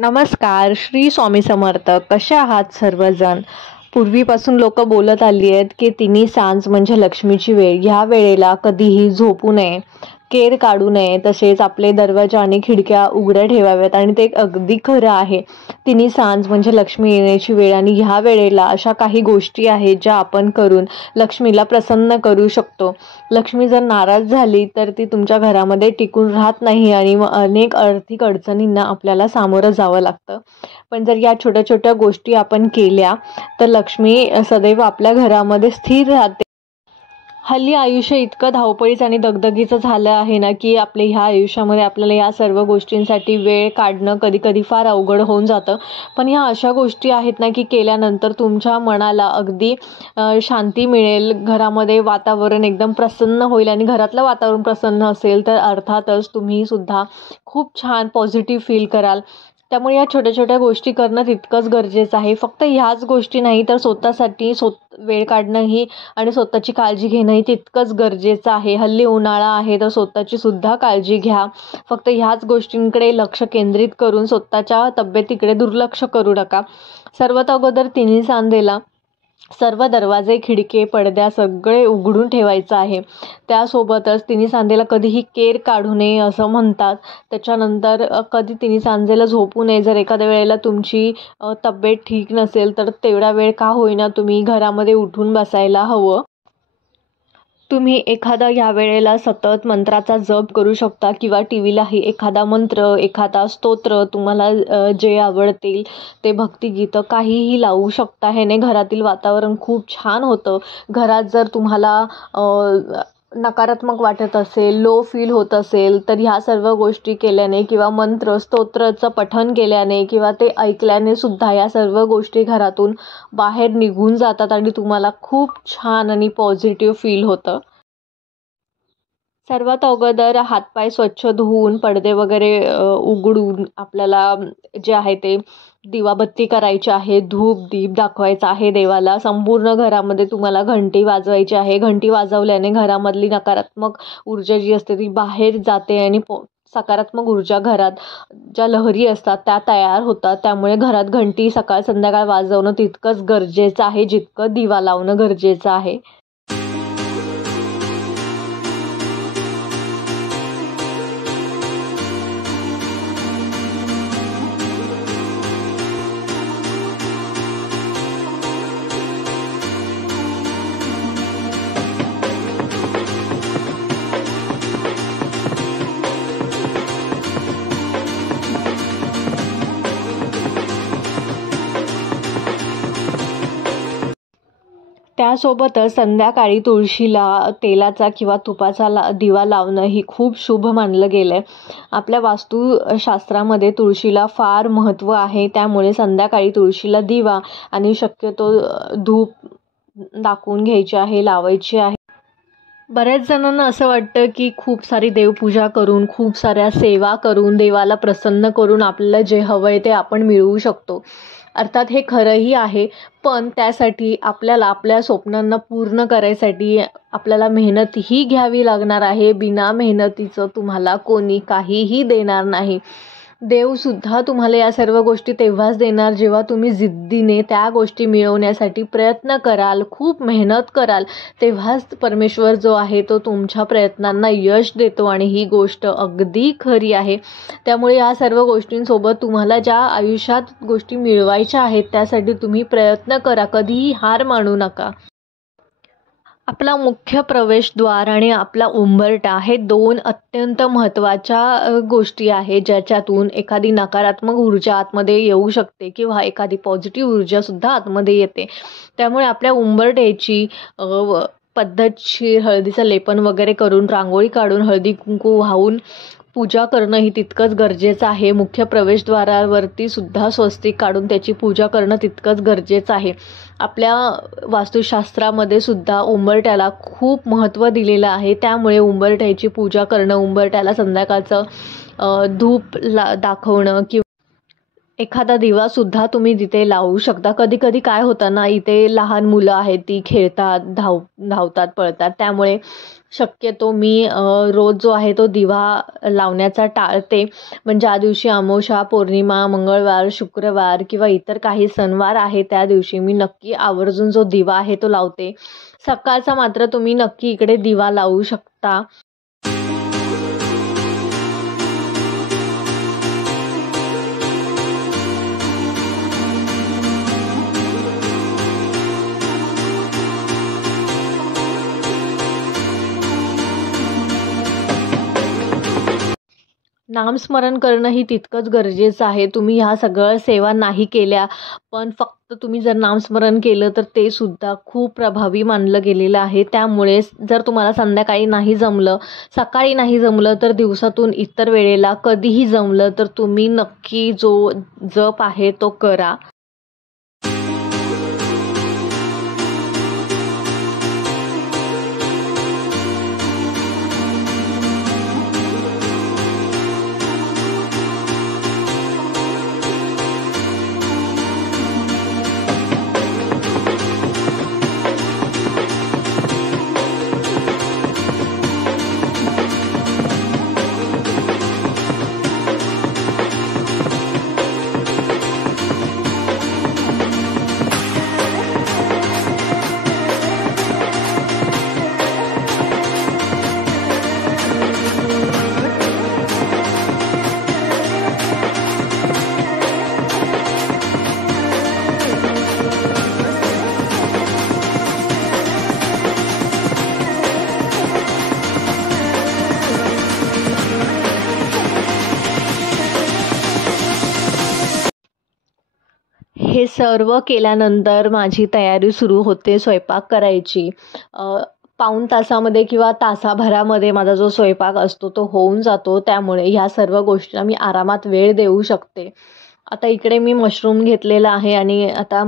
नमस्कार, श्री स्वामी समर्थ. कसे आहात सर्वजण? पूर्वीपासून लोक बोलत आली आहेत की तिन्ही सांज म्हणजे लक्ष्मीची वेळ. ह्या वेळेला कधीही झोपू नये, केर काढू नये, तसेच आपले दरवाजा आणि खिडक्या उघड्या ठेवाव्यात. आणि ते अगदी खरं आहे. तिन्ही सांज म्हणजे लक्ष्मी येण्याची वेळ आणि ह्या वेळेला अशा काही गोष्टी आहेत ज्या आपण करून लक्ष्मीला प्रसन्न करू शकतो. लक्ष्मी जर नाराज झाली तर ती तुमच्या घरामध्ये टिकून राहत नाही आणि मग अनेक आर्थिक अडचणींना आपल्याला सामोरं जावं लागतं. पण जर या छोट्या छोट्या गोष्टी आपण केल्या तर लक्ष्मी सदैव आपल्या घरामध्ये स्थिर राहते. हल्ली आयुष्य इतकं धावपळीचं आणि दगदगीचं झालं आहे ना, की आपल्या ह्या आयुष्यामध्ये आपल्याला या सर्व गोष्टींसाठी वेळ काढणं कधी कधी फार अवघड होऊन जातं. पण ह्या अशा गोष्टी आहेत ना, की केल्यानंतर तुमच्या मनाला अगदी शांती मिळेल. घरामध्ये वातावरण एकदम प्रसन्न होईल आणि घरातलं वातावरण प्रसन्न असेल तर अर्थातच तुम्ही सुद्धा खूप छान पॉझिटिव्ह फील कराल. त्यामुळे या छोट्या छोट्या गोष्टी करणं तितकंच गरजेचं आहे. फक्त ह्याच गोष्टी नाही तर स्वतःसाठी वेळ काढणंही आणि स्वतःची काळजी घेणंही तितकंच गरजेचं आहे. हल्ली उन्हाळा आहे तर स्वतःची सुद्धा काळजी घ्या. फक्त ह्याच गोष्टींकडे लक्ष केंद्रित करून स्वतःच्या तब्येतीकडे दुर्लक्ष करू नका. सर्वात अगोदर तिन्ही सांजेला सर्व दरवाजे, खिडके, पडद्या सगळे उघडून ठेवायचं आहे. त्यासोबतच तिन्ही सांजेला कधीही केर काढू नये असं म्हणतात. त्याच्यानंतर कधी तिन्ही सांजेला झोपू नये. जर एखाद्या वेळेला तुमची तब्येत ठीक नसेल तर तेवढा वेळ का होईना तुम्ही घरामध्ये उठून बसायला हवं. तुम्ही एखादा या वेळेला सतत मंत्राचा जप करू शकता किंवा टी व्हीलाही एखादा मंत्र, एखादा स्तोत्र तुम्हाला जे आवडतील ते भक्तिगीतं काहीही लावू शकता. ह्याने घरातील वातावरण खूप छान होतं. घरात जर तुम्हाला नकारात्मक वाटत असेल, लो फील होत असेल तर ह्या सर्व गोष्टी केल्याने किंवा मंत्र स्तोत्राचं पठण केल्याने किंवा ते ऐकल्याने सुद्धा या सर्व गोष्टी घरातून बाहेर निघून जातात आणि तुम्हाला खूप छान आणि पॉझिटिव्ह फील होतं. सर्वात अगोदर हातपाय स्वच्छ धुवून पडदे वगैरे उघडून आपल्याला जे आहे ते दिवाबत्ती करायची आहे, धूप दीप दाखवायचा आहे देवाला. संपूर्ण घरामध्ये तुम्हाला घंटी वाजवायची आहे. घंटी वाजवल्याने घरामधली नकारात्मक ऊर्जा जी असते ती बाहेर जाते आणि सकारात्मक ऊर्जा घरात ज्या लहरी असतात त्या तयार होतात. त्यामुळे घरात घंटी सकाळ संध्याकाळ वाजवणं तितकंच गरजेचं आहे जितकं दिवा लावणं गरजेचं आहे. त्यासोबतच संध्याकाळी तुळशीला तेलाचा किंवा तुपाचा दिवा लावणं ही खूप शुभ मानलं गेलं आहे. आपल्या वास्तुशास्त्रामध्ये तुळशीला फार महत्त्व आहे. त्यामुळे संध्याकाळी तुळशीला दिवा आणि शक्यतो धूप दाखवून घ्यायची आहे, लावायची आहे. बऱ्याच जणांना असं वाटतं की खूप सारी देवपूजा करून, खूप साऱ्या सेवा करून, देवाला प्रसन्न करून आपल्याला जे हवं आहे ते आपण मिळवू शकतो. अर्थात हे खरंही आहे. पण त्यासाठी आपल्याला आपल्या स्वप्नांना पूर्ण करायसाठी आपल्याला मेहनतही घ्यावी लागणार आहे. बिना मेहनतीचं तुम्हाला कोणी काहीही देणार नाही. देवसुद्धा तुम्हाला या सर्व गोष्टी तेव्हाच देणार जेव्हा तुम्ही जिद्दीने त्या गोष्टी मिळवण्यासाठी प्रयत्न कराल, खूप मेहनत कराल. तेव्हाच परमेश्वर जो आहे तो तुमच्या प्रयत्नांना यश देतो आणि ही गोष्ट अगदी खरी आहे. त्यामुळे या सर्व गोष्टींसोबत तुम्हाला ज्या आयुष्यात गोष्टी मिळवायच्या आहेत त्यासाठी तुम्ही प्रयत्न करा. कधीही हार मानू नका. आपला मुख्य प्रवेशद्वार आणि आपला उंबरठा हे दोन अत्यंत महत्त्वाच्या गोष्टी आहेत ज्याच्यातून एखादी नकारात्मक ऊर्जा आतमध्ये येऊ शकते किंवा एखादी पॉझिटिव्ह ऊर्जासुद्धा आतमध्ये येते. त्यामुळे आपल्या उंबरठ्याची पद्धतशीर हळदीचं लेपन वगैरे करून, रांगोळी काढून, हळदी कुंकू वाहून पूजा करणं ही तितकंच गरजेचं आहे. मुख्य प्रवेशद्वारावरती सुद्धा स्वस्तिक काढून त्याची पूजा करणं तितकंच गरजेचं आहे. आपल्या वास्तुशास्त्रामध्ये सुद्धा उंबरठ्याला खूप महत्त्व दिलेलं आहे. त्यामुळे उंबरठ्याची पूजा करणं, उंबरठ्याला संध्याकाळचं धूप दाखवणं किंवा एखादा दिवासुद्धा तुम्ही तिथे लावू शकता. कधी कधी काय होतं ना, इथे लहान मुलं आहेत ती खेळतात, धावतात, पळतात. त्यामुळे शक्यतो मी रोज जो आहे तो दिवा लावण्याचा टाळते. पण ज्या दिवशी अमावास्या, पौर्णिमा, मंगळवार, शुक्रवार किंवा इतर काही सणवार आहे त्या दिवशी मी नक्की आवर्जून जो दिवा आहे तो लावते. सकाळचा मात्र तुम्ही नक्की इकडे दिवा लावू शकता. नामस्मरण करणंही तितकंच गरजेचं आहे. तुम्ही ह्या सगळ्या सेवा नाही केल्या, पण फक्त तुम्ही जर नामस्मरण केलं तर ते सुद्धा खूप प्रभावी मानलं गेलेलं आहे. त्यामुळे जर तुम्हाला संध्याकाळी नाही जमलं, सकाळी नाही जमलं, तर दिवसातून इतर वेळेला कधीही जमलं तर तुम्ही नक्की जो जप आहे तो करा. हे सर्व केल्यानंतर माझी तयारी सुरू होते स्वयंपाक करायची. पाऊण तासामध्ये किंवा तासाभरामध्ये माझा जो स्वयंपाक असतो तो होऊन जातो. त्यामुळे ह्या सर्व गोष्टींना मी आरामात वेळ देऊ शकते. आता इकडे मी मशरूम घेतलेला आहे आणि आता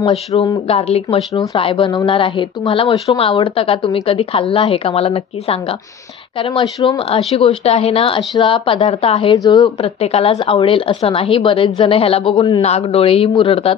गार्लिक मशरूम फ्राय बनवणार आहे. तुम्हाला मशरूम आवडतं का? तुम्ही कधी खाल्लं आहे का? मला नक्की सांगा. कारण मशरूम अशी गोष्ट आहे ना, असा पदार्थ आहे जो प्रत्येकालाच आवडेल असं नाही. बरेच जण ह्याला बघून नाक डोळेही मुरडतात.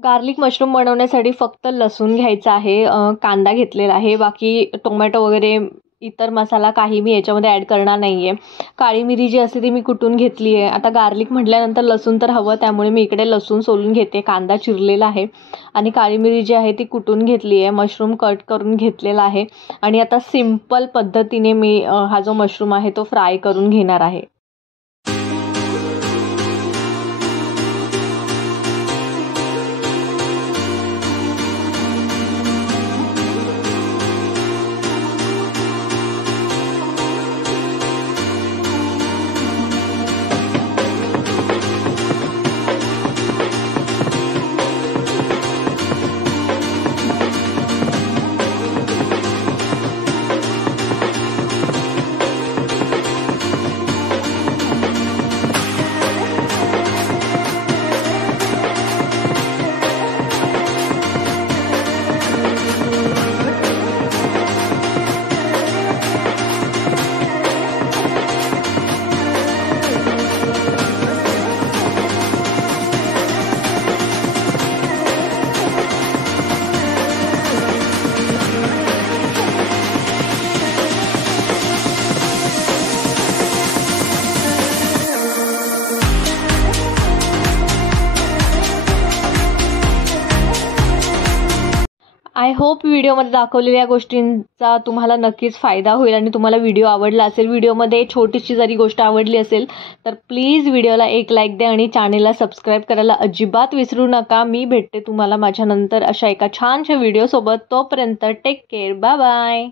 गार्लिक मशरूम बनवण्यासाठी फक्त लसूण घ्यायचा आहे, कांदा घेतलेला आहे, बाकी टोमॅटो वगैरे इतर मसाला काही मी याच्यामध्ये ॲड करणार नाही आहे. काळी मिरी जी असते ती मी कुटून घेतली आहे. आता गार्लिक म्हटल्यानंतर लसूण तर हवं, त्यामुळे मी इकडे लसूण सोलून घेते. कांदा चिरलेला आहे आणि काळी मिरी जी आहे ती कुटून घेतली आहे. मशरूम कट करून घेतलेला आहे आणि आता सिम्पल पद्धतीने मी हा जो मशरूम आहे तो फ्राय करून घेणार आहे. आय होप व्हिडिओमध्ये दाखवलेल्या गोष्टींचा तुम्हाला नक्कीच फायदा होईल आणि तुम्हाला व्हिडिओ आवडला असेल. व्हिडिओमध्ये छोटीशी जरी गोष्ट आवडली असेल तर प्लीज व्हिडिओला एक लाईक द्या आणि चॅनेलला सबस्क्राईब करायला अजिबात विसरू नका. मी भेटते तुम्हाला माझ्यानंतर अशा एका छानशा व्हिडिओसोबत. तोपर्यंत टेक केअर, बाय बाय.